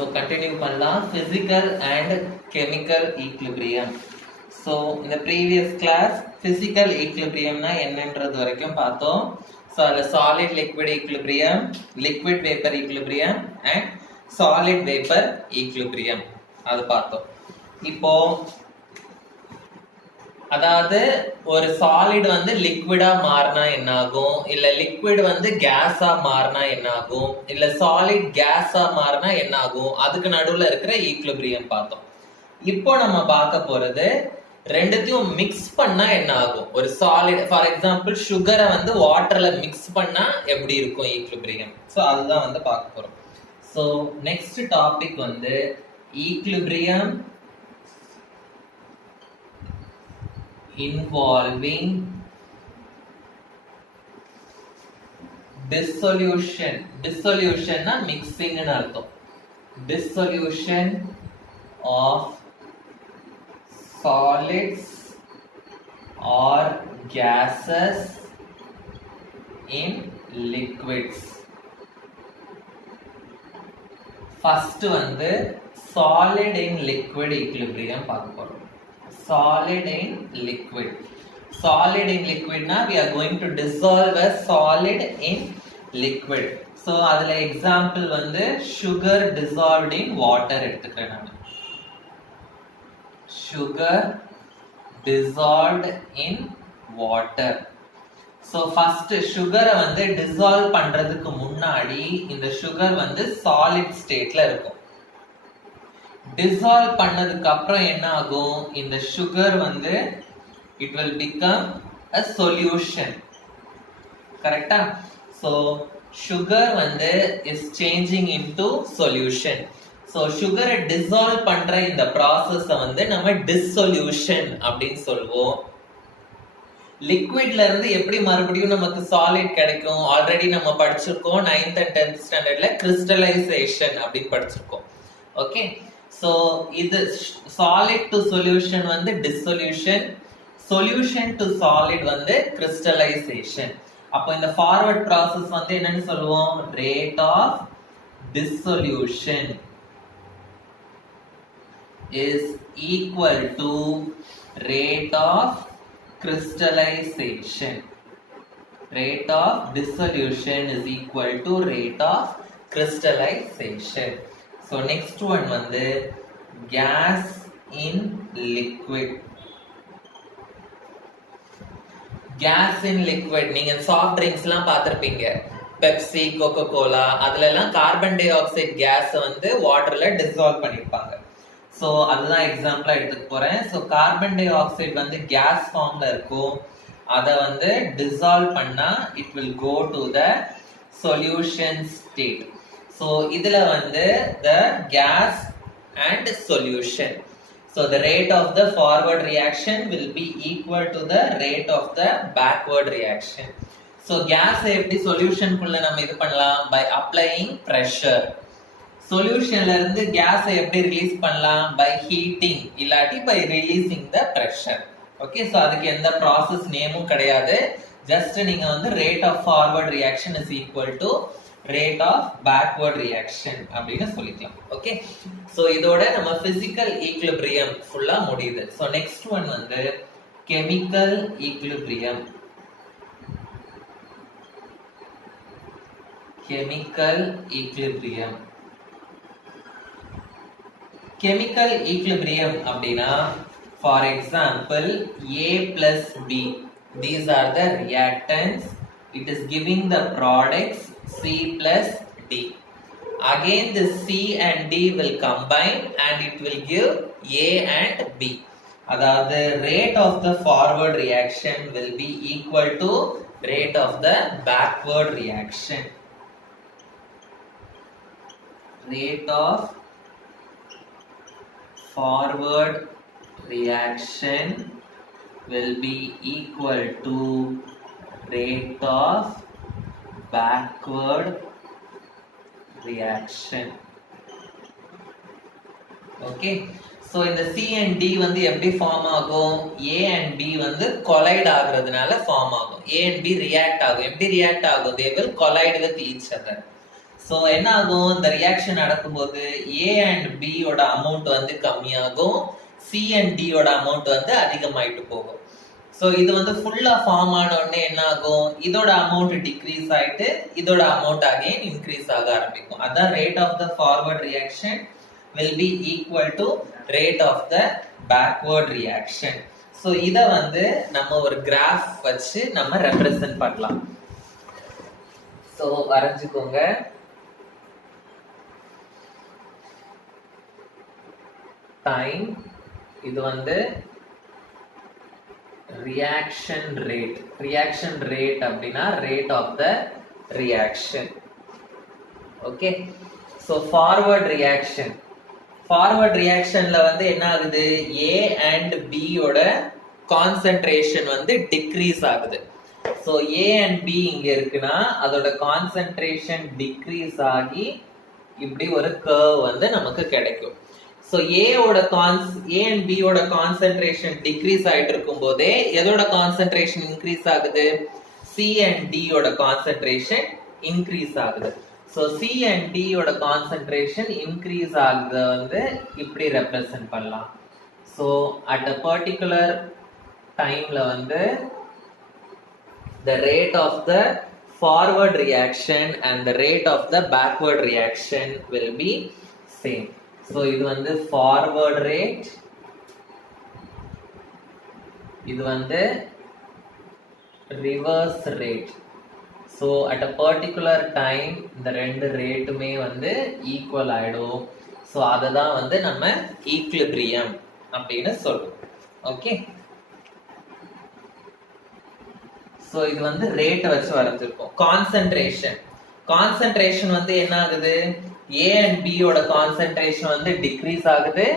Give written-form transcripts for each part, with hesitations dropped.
So continue பண்ணலாம் physical and chemical equilibrium. So in the previous class physical equilibrium னா என்னன்றது வரைக்கும் பார்த்தோம். So the solid liquid equilibrium, liquid vapor equilibrium and solid vapor equilibrium அது பார்த்தோம். இப்போ அதாவது ஒரு சாலிட் வந்து லிக்விடா மாறினா என்ன ஆகும், இல்ல லிக்விட் வந்து கேஸா மாறினா என்ன ஆகும், இல்ல சாலிட் கேஸா மாறினா என்ன ஆகும், அதுக்கு நடுவுல இருக்கிற ஈக்விலிபிரியம் பார்த்தோம். இப்போ நம்ம பார்க்க போறது ரெண்டுத்தையும் மிக்ஸ் பண்ணா என்ன ஆகும். ஒரு சாலிட் ஃபார் எக்ஸாம்பிள் சுகரை வந்து வாட்டர்ல மிக்ஸ் பண்ணா எப்படி இருக்கும் ஈக்விலிபிரியம். ஸோ அதுதான் வந்து பார்க்க போறோம். ஸோ நெக்ஸ்ட் டாபிக் வந்து equilibrium involving dissolution. Dissolution na mixing nu artham. Dissolution of solids or gases in liquids. First வந்து solid in liquid equilibrium பார்க்க போறோம். Solid in liquid. Solid in liquid na we are going to dissolve a solid in liquid. So adula example வந்து sugar dissolved in water எடுத்துக்கிறேன் நான். Sugar dissolved in water. So first sugar வந்து dissolve பண்றதுக்கு முன்னாடி இந்த sugar வந்து solid stateல இருக்கும். dissolve பண்ணதுக்கு அப்புறம் என்ன ஆகும், இந்த sugar வந்து it will become a solution. கரெக்ட்டா? so sugar வந்து is changing into solution. so sugar dissolve பண்ற இந்த process வந்து நம்ம dissolution அப்படினு சொல்வோம். லிக்விட்ல இருந்து எப்படி மறுபடியும் நமக்கு சாலிட் கிடைக்கும், ஆல்ரெடி நம்ம படிச்சிருக்கோம் 9th and 10th ஸ்டாண்டர்ட்ல crystallization அப்படினு படிச்சிருக்கோம். ஓகே, so இது solid to solution வந்து dissolution, solution to solid வந்து crystallization. அப்போ இந்த forward process வந்து என்னன்னு சொல்லுவோம், rate of dissolution is equal to rate of crystallization. Rate of dissolution is equal to rate of crystallization. So next one வந்து gas in liquid. Gas in liquid நீங்க soft ட்ரிங்க்ஸ்லாம் பார்த்திருப்பீங்க, Pepsi, cocoa Cola, அதுல எல்லாம் carbon di oxide case வந்து வாட்டர்ல dissolve பண்ணிருப்பாங்க. So அதுதான் எக்ஸாம்பிளா எடுத்துக்க போறேன். ஸோ கார்பன் டை ஆக்சைடு வந்து கேஸ் ஃபார்ம்ல இருக்கும், அதை வந்து டிசால்வ் பண்ணா it will go to the solution state. So இதுல வந்து the gas and solution. So the rate of the forward reaction will be equal to the rate of the backward reaction. So gas எப்படி solution குள்ள நம்ம இது பண்ணலாம், by applying pressure. Solutionல இருந்து gas எப்படி release பண்ணலாம், by heating இல்லாட்டி by releasing the pressure. Okay, so அதுக்கு எந்த process நேமும் கிடையாது, just நீங்க வந்து rate of forward reaction is equal to rate of backward reaction அப்படினு சொல்லிக்கலாம். ஓகே, சோ இதோட நம்ம physical equilibrium ஃபுல்லா முடியுது. சோ நெக்ஸ்ட் ஒன் வந்து chemical equilibrium. chemical equilibrium. chemical equilibrium அப்படினா for example A plus B, these are the reactants, it is giving the products C plus D. Again the C and D will combine and it will give A and B. அதாவது rate of the forward reaction will be equal to rate of the backward reaction. Rate of forward reaction will be equal to rate of backward reaction. Okay, so இந்த C and D வந்து எப்படி form ஆகும், A and B வந்து collide ஆகுறதுனால form ஆகும். A and B react ஆகும். எப்படி react ஆகும், they will collide with each other. So என்ன ஆகும், இந்த ரியாக்ஷன் நடக்கும்போது ஏ அண்ட் பி யோட அமௌண்ட் வந்து கம்மியாகும், சி அண்ட் டி யோட அமௌண்ட் வந்து அதிகமாயிட்டு போகும். ஸோ இது வந்து ஃபுல்லா ஃபார்ம் ஆன உடனே என்ன ஆகும், இதோட அமௌண்ட் டிக்ரீஸ் ஆயிட்டு இதோட அமௌண்ட் அகைன் இன்க்ரீஸ் ஆக ஆரம்பிக்கும். அதான் rate of the forward reaction will be equal to rate of the backward reaction. So இதை வந்து நம்ம ஒரு கிராஃப் வச்சு நம்ம ரெப்ரசன்ட் பண்ணலாம். ஸோ வரைஞ்சுக்கோங்க. டைம், இது வந்து ரியாக்ஷன் ரேட். ரியாக்ஷன் ரேட் அப்படின்னா rate of the reaction. Okay, so forward reaction. Forward ரியாக்ஷன்ல வந்து என்ன ஆகுது, ஏ அண்ட் பி யோட கான்சென்ட்ரேஷன் வந்து டிக்ரீஸ் ஆகுது. ஸோ ஏ அண்ட் பி இங்க இருக்குன்னா அதோட கான்சென்ட்ரேஷன் டிக்ரீஸ் ஆகி இப்படி ஒரு கர்வ் வந்து நமக்கு கிடைக்கும். ஸோ ஏ அண்ட் பி யோட கான்சென்ட்ரேஷன் டிக்ரீஸ் ஆயிட்டு இருக்கும் போதே எதோட கான்சென்ட்ரேஷன் இன்க்ரீஸ் ஆகுது, சி அண்ட் டி யோட கான்சென்ட்ரேஷன் இன்க்ரீஸ் ஆகுது. ஸோ சி அண்ட் டி யோட கான்சென்ட்ரேஷன் இன்க்ரீஸ் ஆகுது வந்து இப்படி ரெப்ரசன்ட் பண்ணலாம். ஸோ அட் அ பர்டிகுலர் டைம்ல வந்து the rate of the forward reaction and the rate of the backward reaction will be same. So இது வந்து forward rate, இது வந்து reverse rate. So at a particular time இந்த ரெண்டு ரேட்டுமே வந்து ஈக்குவல் ஆயிடும். ஸோ அதை தான் வந்து நம்ம ஈக்லிபிரியம் அப்படின்னு சொல்றோம். ஓகே, ஸோ இது வந்து ரேட்டை வச்சு வரைஞ்சிருக்கோம். கான்சென்ட்ரேஷன் வந்து என்ன ஆகுது, ஏ அண்ட் பி யோட கான்சென்ட்ரேஷன் வந்து டிக்ரீஸ் ஆகுது,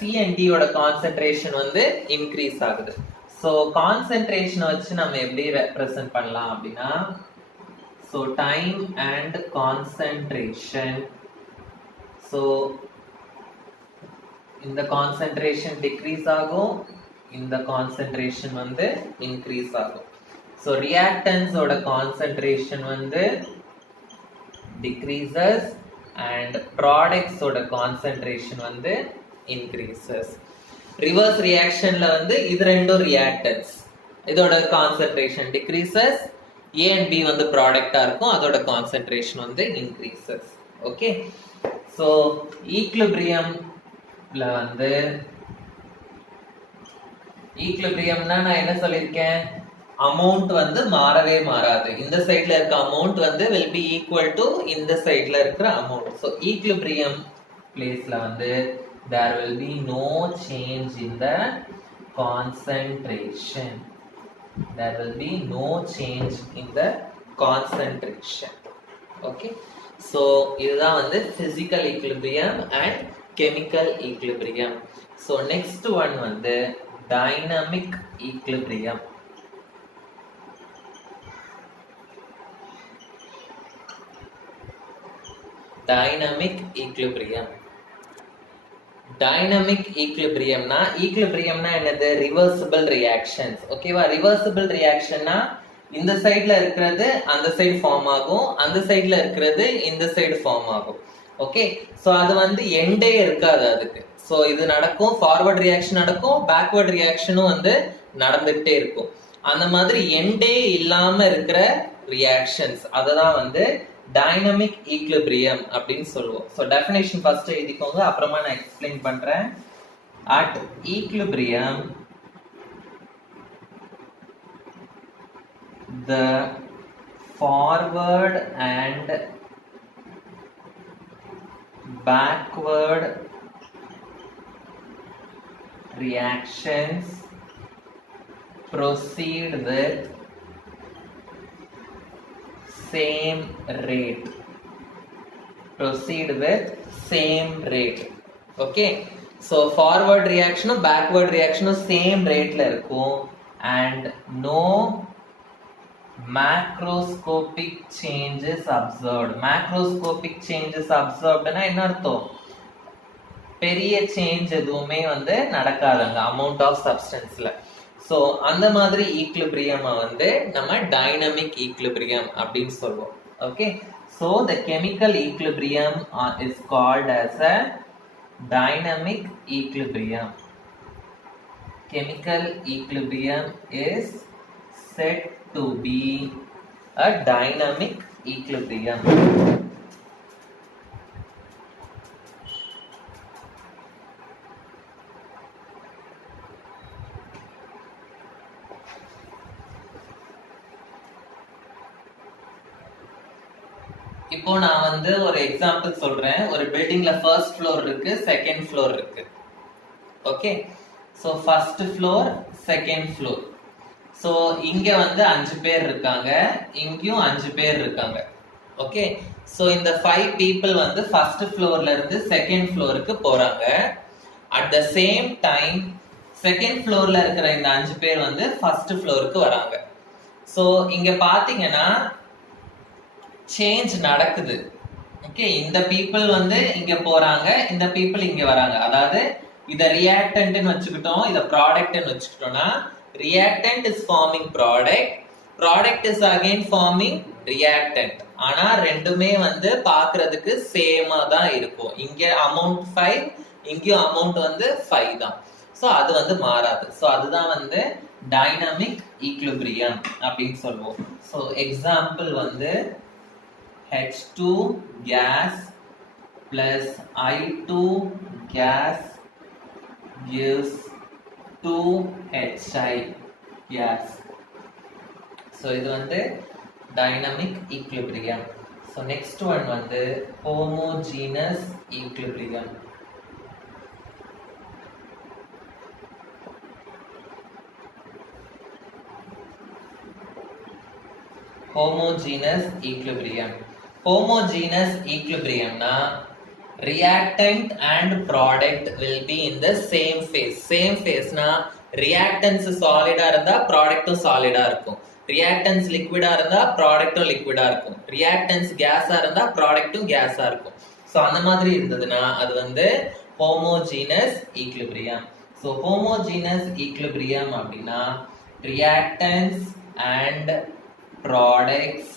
சி அண்ட் டி யோட கான்சென்ட்ரேஷன் வந்து இன்க்ரீஸ் ஆகுது. ஸோ கான்சென்ட்ரேஷன் வச்சு நம்ம எப்படி ரெப்ரசன்ட் பண்ணலாம் அப்படின்னா, so time and concentration. So இந்த கான்சென்ட்ரேஷன் டிக்ரீஸ் ஆகும், இந்த கான்சென்ட்ரேஷன் வந்து இன்க்ரீஸ் ஆகும். ஸோ ரியாக்டன்ஸ் ஓட கான்சென்ட்ரேஷன் வந்து டிக்ரீசஸ் அண்ட் ப்ராடக்ட்ஸ் ஓட கான்சென்ட்ரேஷன் வந்து இன்க்ரீசஸ். ரிவர்ஸ் ரியாக்ஷன்ல வந்து இது ரெண்டும் ரியாக்டன்ஸ், இதோட concentration decreases, A and B வந்து ப்ராடக்டா இருக்கும், அதோட கான்சென்ட்ரேஷன் வந்து இன்க்ரீசஸ். ஓகே, ஸோ ஈக்லிபிரியம்ல வந்து ஈக்லிபிரியம்னா நான் என்ன சொல்லியிருக்கேன், அமௌண்ட் வந்து மாறவே மாறாது. இந்த சைட்ல இருக்க அமௌண்ட் வந்து will be equal to இந்த சைட்ல இருக்கிற அமௌண்ட். ஸோ ஈக்லிபிரியம் பிளேஸ்ல வந்து there will be no change in the concentration. There will be no change in the concentration. Okay, so இதுதான் வந்து physical equilibrium and chemical equilibrium. So next one வந்து dynamic equilibrium. Dynamic equilibrium. Dynamic ஈக்லிபிரியம்னா, ஈக்லிபிரியம்னா என்னது, reversible reactions. ஓகேவா, reversible ரியாக்ஷன்னா இந்த சைடுல இருக்கிறது அந்த சைடு ஃபார்ம் ஆகும், அந்த சைடுல இருக்கிறது இந்த சைடு ஃபார்ம் ஆகும். ஓகே, சோ அது வந்து எண்டே இருக்காது அதுக்கு. சோ இது நடக்கும், ஃபார்வர்ட் ரியாக்ஷன் நடக்கும், பேக்வர்ட் ரியாக்ஷனும் வந்து நடந்துகிட்டே இருக்கும். அந்த மாதிரி எண்டே இல்லாம இருக்கிற ரியாக்ஷன்ஸ் அததான் வந்து டைனமிக் ஈக்லிபிரியம் அப்படின்னு சொல்லுவோம். ஸோ டெஃபினேஷன் ஃபர்ஸ்ட் எழுதிக்கோங்க, அப்புறமா நான் எக்ஸ்பிளைன் பண்றேன். At equilibrium the forward and backward reactions proceed with same rate. Okay, so forward reaction backward reaction same rate la irukum and no macroscopic changes observed. Macroscopic changes observed na enna artham, பெரிய change எதுவுமே வந்து நடக்காதுங்க amount of சப்ஸ்டன்ஸ்ல. So அந்த மாதிரி equilibrium வந்து நம்ம dynamic equilibrium அப்படின்னு சொல்லுவோம். Okay, So the chemical equilibrium is called as a dynamic equilibrium. Chemical equilibrium is said to be a dynamic equilibrium. இப்போ நான் வந்து ஒரு எக்ஸாம்பிள் சொல்றேன். ஒரு பில்டிங்ல ஃபர்ஸ்ட் ஃப்ளோர் இருக்கு, செகண்ட் ஃப்ளோர் இருக்கு. Okay, so first floor, second floor. So இங்க வந்து 5 பேர் இருக்காங்க, இங்கேயும் 5 பேர் இருக்காங்க. ஓகே, சோ இந்த 5 people வந்து ஃபர்ஸ்ட் ஃப்ளோர்ல இருந்து செகண்ட் ஃப்ளோருக்கு போறாங்க. At the same time second ஃப்ளோர்ல இருக்கிற இந்த 5 பேர் வந்து ஃபர்ஸ்ட் ஃப்ளோருக்கு வராங்க. சோ இங்க பாத்தீங்கன்னா சேஞ்ச் நடக்குது. ஓகே, இந்த பீப்புள் வந்து இங்க போறாங்க, இந்த பீப்புள் இங்க வராங்க. அதாவது இத ரியாக்டன்ட்னு வச்சுக்கிட்டோம், இத ப்ராடக்ட்னு வச்சுக்கிட்டோம்னா reactant is forming product, product is again forming reactant. ஆனா ரெண்டுமே வந்து பாக்குறதுக்கு சேமா தான் இருக்கும். இங்க அமௌண்ட் 5, இங்கேயும் அமௌண்ட் வந்து 5 தான். சோ அது வந்து மாறாது. சோ அதுதான் வந்து டைனமிக் ஈக்விலிபிரியம் அப்படின்னு சொல்லுவோம். சோ எக்ஸாம்பிள் வந்து H2 gas plus I2 gas gives 2HI gas. So இது வந்து dynamic equilibrium. So next one வந்து homogeneous equilibrium. Homogeneous equilibrium. Homogeneous equilibrium na reactant and product will be in the same phase. Same phase na reactants solid ah irundha product solid ah irukum. Reactants liquid ah irundha product liquid ah irukum. Reactants gas ah irundha product gas ah irukum. So andha madiri irundaduna adu vandu homogeneous equilibrium. So homogeneous equilibrium அப்படினா reactants and products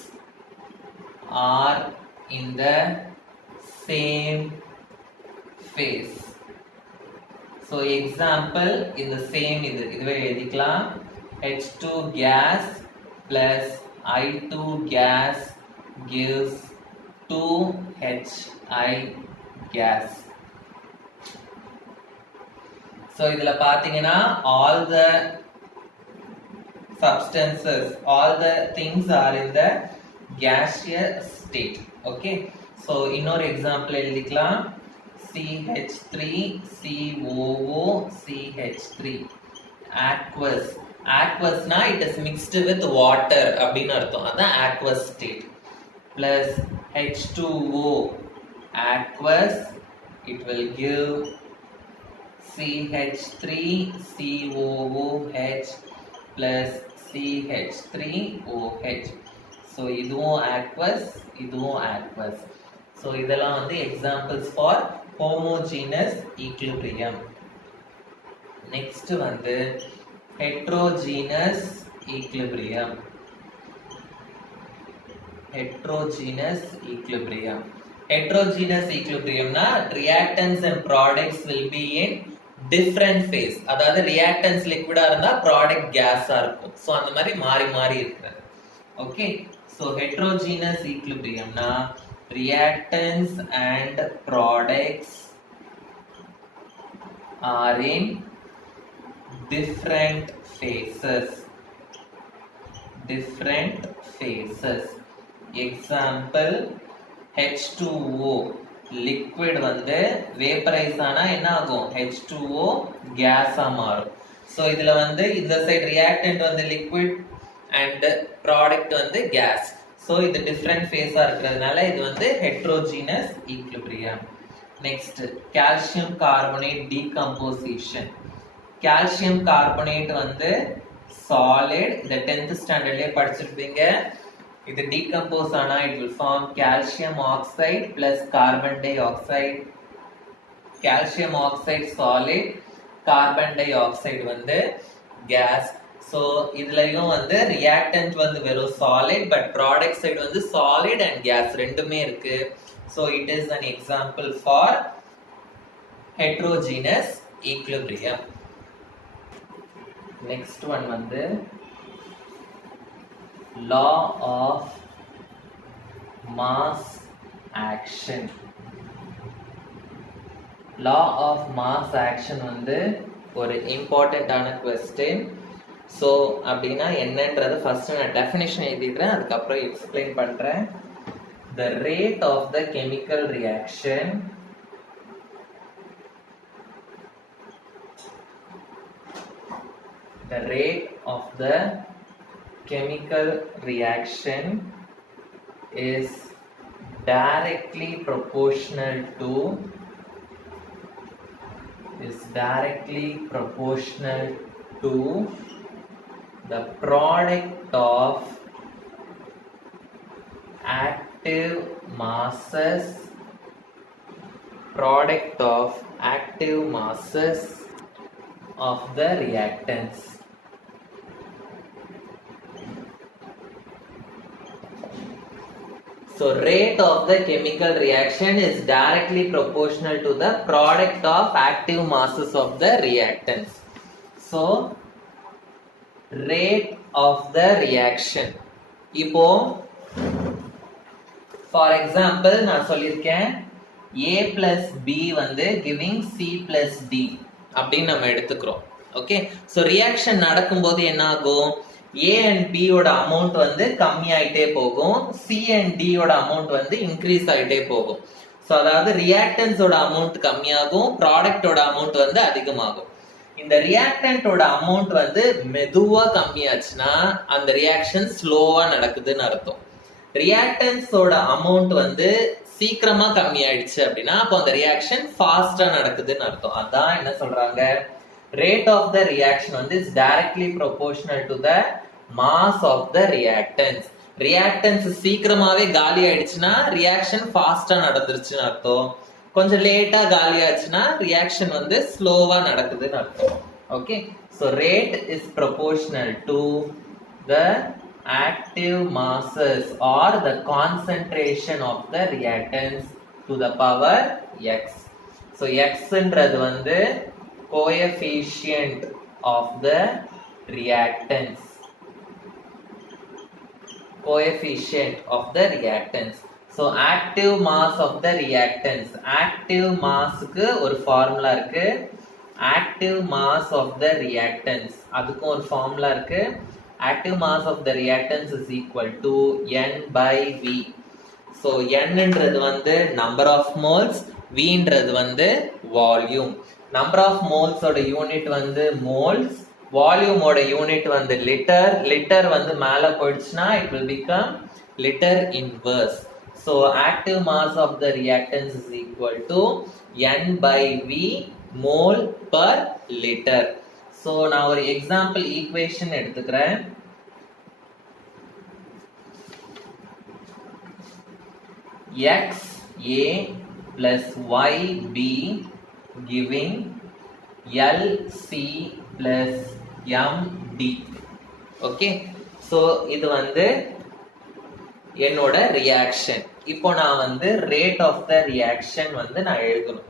are in the same phase. So example in the same இதுவே எழுதிக்கலாம். H2 gas plus I2 gas gives 2HI gas. So இதுல பாத்தீங்கன்னா all the substances, all the things are in the gaseous state. Okay, so இன்னொரு example எழுதிக்கலாம். CH3 COO CH3 aqueous. Aqueous na it is mixed with water அப்படின்னு அர்த்தம். அதான் aqueous state. Plus H2O aqueous, it will give CH3 COOH plus CH3OH. So இதுவும் aqueous, இதுவும் aqueous. So இதெல்லாம் வந்து examples for homogeneous equilibrium. Next வந்து heterogeneous equilibrium. Heterogeneous equilibrium. Heterogeneous equilibrium na reactants and products will be in different phase. அதாவது reactants liquid ஆ இருந்தா product gas ஆ இருக்கும். So அந்த மாதிரி மாறி மாறி இருக்கு. Okay, so heterogeneous equilibrium na reactants and products are in different phases. Different phases. Example H2O liquid வந்து vaporize ஆனா என்ன ஆகும்? H2O gas ஆ மாறும். So இதுல வந்து இந்த சைடு reactant வந்து liquid and product வந்து gas. So இது different phase ஆ இருக்கிறதுனால இது வந்து heterogeneous equilibrium. Next, calcium carbonate decomposition. Calcium carbonate வந்து solid. இந்த 10th standardலயே படிச்சிருப்பீங்க. இது decompose ஆனா it will form calcium oxide plus carbon dioxide. Calcium oxide solid, carbon dioxide வந்து gas. ஸோ இதுலயும் வந்து ரியாக்டன்ட் வந்து வெறும் சாலிட், பட் ப்ராடக்ட் சைடு வந்து சாலிட் அண்ட் கேஸ் ரெண்டுமே இருக்கு. So it is an example for heterogeneous equilibrium. Next one வந்து law of mass action. law of mass action வந்து ஒரு இம்பார்ட்டன்டான கொஸ்டின். ஸோ அப்படின்னா என்னன்றது ஃபர்ஸ்ட் நான் டெஃபினிஷன் எழுதிடுறேன், அதுக்கப்புறம் எக்ஸ்பிளைன் பண்றேன். The rate of the chemical reaction is directly proportional to the product of active masses of the reactants. So rate of the chemical reaction is directly proportional to the product of active masses of the reactants. So rate of the reaction. இப்போ for example நான் சொல்லியிருக்கேன் A plus B வந்து giving C plus D அப்படின்னு நம்ம எடுத்துக்கிறோம். Okay, so reaction நடக்கும்போது என்ன ஆகும்? A and B ஓட அமௌண்ட் வந்து கம்மி ஆயிட்டே போகும், C and D ஓட அமௌண்ட் வந்து இன்க்ரீஸ் ஆயிட்டே போகும். ஸோ அதாவது ரியாக்டன்ஸோட அமௌண்ட் கம்மியாகும், ப்ராடக்டோட அமௌண்ட் வந்து அதிகமாகும். இந்த ரியாக்டன்டோட அமௌண்ட் வந்து மெதுவா கம்மியாச்சுன்னா அந்த ரியாக்ஷன் ஸ்லோவா நடக்குதுன்னு அர்த்தம். ரியாக்டன்ஸோட அமௌண்ட் வந்து சீக்கிரமா கம்மி ஆயிடுச்சு அப்படின்னா அப்போ அந்த ரியாக்ஷன் ஃபாஸ்டா நடக்குதுன்னு அர்த்தம். அதான் என்ன சொல்றாங்க, rate of the reaction வந்து is directly proportional to the mass of the reactants. reactants சீக்கிரமாவே காலி ஆயிடுச்சுன்னா ரியாக்ஷன் ஃபாஸ்டா நடந்துருச்சுன்னு அர்த்தம். கொஞ்சம் லேட்டா காலி ஆச்சுன்னா ரியாக்ஷன் வந்து ஸ்லோவா நடக்குதுன்னு அர்த்தம். Okay, so rate is proportional to the active masses or the concentration of the reactants to the power x. So x ன்றது வந்து coefficient of the reactants. So active mass of the reactants. active massக்கு ஒரு formula இருக்கு. active mass of the reactants அதுக்கும் ஒரு formula இருக்கு. active mass of the reactants is equal to N by V. So N ன்றது வந்து number of moles, V ன்றது வந்து volume. number of moles ஓட யூனிட் வந்து moles, volume ஓட யூனிட் வந்து liter. liter வந்து மேல போயிடுச்சுன்னா it will become liter inverse. So active mass of the reactants is equal to N by V mole per liter. So நான் ஒரு example equation எடுத்துக்கிறேன். XA plus YB giving LC plus MD. Okay, so இது வந்து என்னோட reaction. இப்போ நான் வந்து rate of the reaction வந்து நான் எழுதணும்.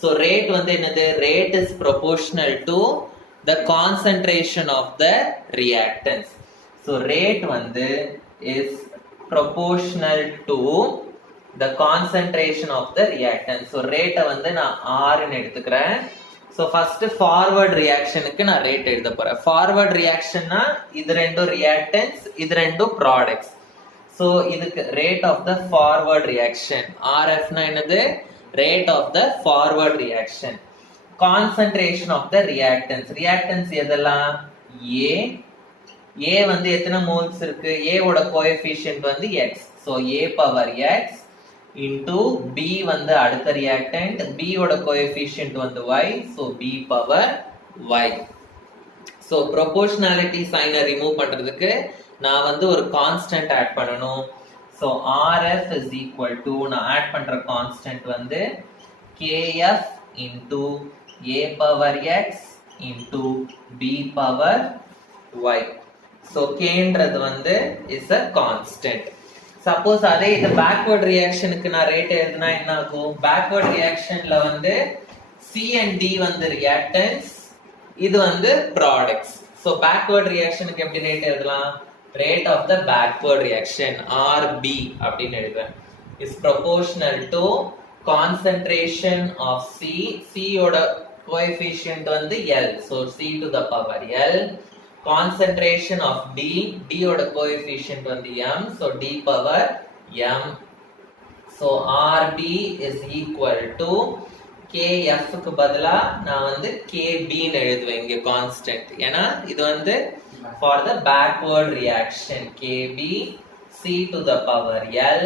ஸோ ரேட் வந்து என்னது? Rate is proportional to the concentration of the reactants. So rate வந்து is proportional to the concentration of the reactants. So rate வந்து நான் R ன்னு எடுத்துக்கிறேன். So first forward reactionக்கு நான் rate எழுத போறேன். forward reactionனா இது ரெண்டும் reactants, இது ரெண்டும் products. So இதுக்கு rate of the forward reaction. RF னா என்னது? rate of the forward reaction. concentration of the reactants. reactants எதெல்லாம்? A வந்து எத்தனை மோல்ஸ் இருக்கு? A ஓட கோஎஃபிஷியன்ட் வந்து x. so A power x into B வந்து அடுத்த reactant, B ஓட கோஎஃபிஷியன்ட் வந்து y, so B power y. so proportionality sign remove பண்றதுக்கு நான் வந்து ஒரு கான்ஸ்டன்ட் ஆட் பண்ணனும். so RF is equal to நான் ஆட் பண்ற கான்ஸ்டன்ட் வந்து KF into A power x into B power y. So kன்றது வந்து is a constant. Suppose அதே இது backward reactionக்கு நான் ரேட் எழுதுனா என்ன ஆகும்? Backward reactionல வந்து C and D வந்து reactants, இது வந்து products. So backward reactionக்கு எப்படி ரேட் எழுதலாம்? Rate of the backward reaction RB அப்படின்னு எழுதுவேன் is proportional to concentration of C. C ஓட coefficient வந்து L. So C to the power L. Concentration of D. D ஓட coefficient வந்து M. So D power M. So RB is equal to KF க்கு பதிலா நான் வந்து KB ன்னு எழுதுவேன் இங்க constant. ஏன்னா இது வந்து for the backward reaction KB C to the power L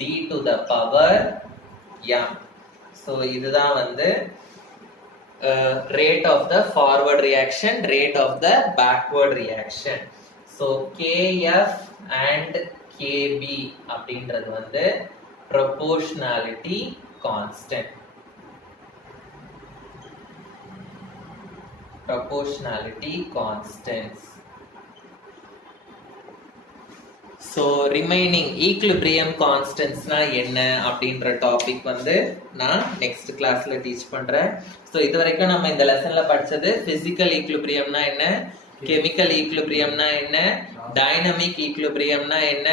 D to the power M. So இதுதான் வந்து rate of the forward reaction, rate of the backward reaction. So KF and KB அப்படின்றது வந்து proportionality constant. Proportionality constants. So remaining equilibrium constants na என்ன அப்படின்ற topic வந்து நான் next கிளாஸ்ல teach பண்றேன். ஸோ இது வரைக்கும் நம்ம இந்த லெசன்ல படிச்சது பிசிக்கல் ஈக்லிபிரியம்னா என்ன, கெமிக்கல் ஈக்லிபிரியம்னா என்ன, டைனமிக் ஈக்லிபிரியம்னா என்ன,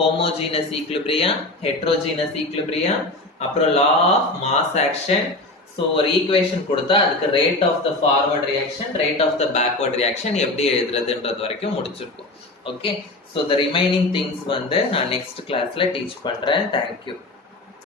ஹோமோஜீனஸ் ஈக்லிபிரியம், ஹெட்ரோஜீனஸ் ஈக்லிபிரியம், அப்புறம் law of mass action. So ஒரு ஈக்குவேஷன் கொடுத்தா அதுக்கு rate of the forward reaction, rate of the backward reaction எப்படி எழுதுறதுன்றது வரைக்கும் முடிச்சிருக்கோம். Okay, so the remaining things வந்து நான் நெக்ஸ்ட் கிளாஸ்ல டீச் பண்றேன். தேங்க்யூ.